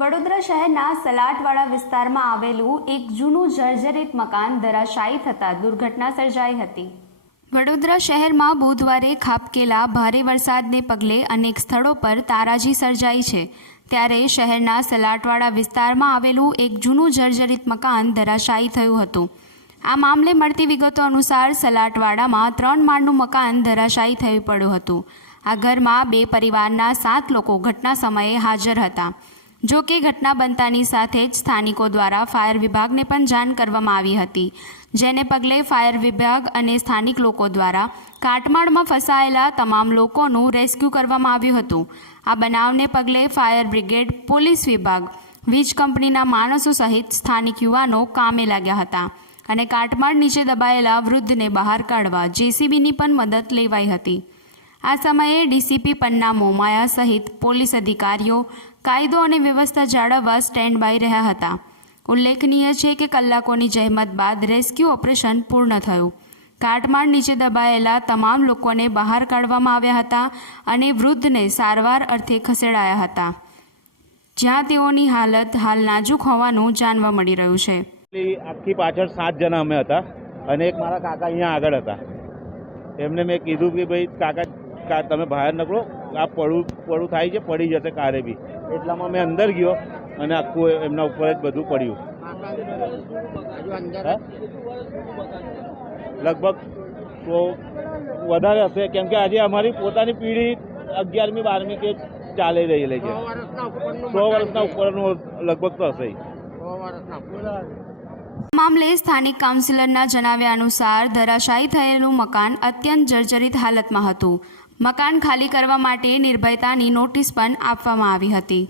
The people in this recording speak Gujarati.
વડોદરા શહેરના સલાટવાડા વિસ્તારમાં આવેલું એક જૂનું જર્જરિત મકાન ધરાશાયી થતાં દુર્ઘટના સર્જાઈ હતી. વડોદરા શહેરમાં બુધવારે ખાબકેલા ભારે વરસાદને પગલે અનેક સ્થળો પર તારાજી સર્જાઈ છે. ત્યારે શહેરના સલાટવાડા વિસ્તારમાં આવેલું એક જૂનું જર્જરિત મકાન ધરાશાયી થયું હતું. આ મામલે મળતી વિગતો અનુસાર સલાટવાડામાં ત્રણ માળનું મકાન ધરાશાયી થઈ પડ્યું હતું. આ ઘરમાં બે પરિવારના સાત લોકો ઘટના સમયે હાજર હતા. જો કે ઘટના બનતાની સાથે જ સ્થાનિકો દ્વારા ફાયર વિભાગને પણ જાણ કરવામાં આવી હતી. જેને પગલે ફાયર વિભાગ અને સ્થાનિક લોકો દ્વારા કાટમાળમાં ફસાયેલા તમામ લોકોનું રેસ્ક્યુ કરવામાં આવ્યું હતું. આ બનાવને પગલે ફાયર બ્રિગેડ, પોલીસ વિભાગ, વીજ કંપનીના માણસો સહિત સ્થાનિક યુવાનો કામે લાગ્યા હતા અને કાટમાળ નીચે દબાયેલા વૃદ્ધને બહાર કાઢવા જેસીબીની પણ મદદ લેવાઈ હતી. આ સમયે ડીસીપી પન્ના મોમાયા સહિત પોલીસ અધિકારીઓ, કાયદો અને વ્યવસ્થા જાળવવા સ્ટેન્ડ બાય રહ્યા હતા. ઉલ્લેખનીય છે કે કલાકોની જહેમત બાદ રેસ્ક્યુ ઓપરેશન પૂર્ણ થયું. કાટમાળ નીચે દબાયેલા તમામ લોકોને બહાર કાઢવામાં આવ્યા હતા અને વૃદ્ધને સારવાર અર્થે ખસેડાયા હતા. જ્યાં તેઓની હાલત હાલ નાજુક હોવાનું જાણવા મળી રહ્યું છે. આખી પાછળ સાત જણા અમે હતા અને એક મારા કાકા અહીંયા આગળ હતા. એમને મેં કીધું કે ભાઈ, કાકા કા તમે બહાર નીકળો આ પડું પડું થાય છે પડી જશે કારે બી. એટલામાં મેં અંદર ગયો અને આખું એમના ઉપર જ બધું પડ્યું. લગભગ સો વધારે હશે કેમ કે આજે અમારી પોતાની પેઢી અગિયારમી બારમી કે ચાલી રહેલી છે. સો વર્ષના ઉપરનું લગભગ તો હશે. મામલે સ્થાનિક કાઉન્સિલરના જણાવ્યા અનુસાર ધરાશાયી થયેલું મકાન અત્યંત જર્જરિત હાલતમાં હતું. મકાન ખાલી કરવા માટે નિર્ભયતાની નોટિસ પણ આપવામાં આવી હતી.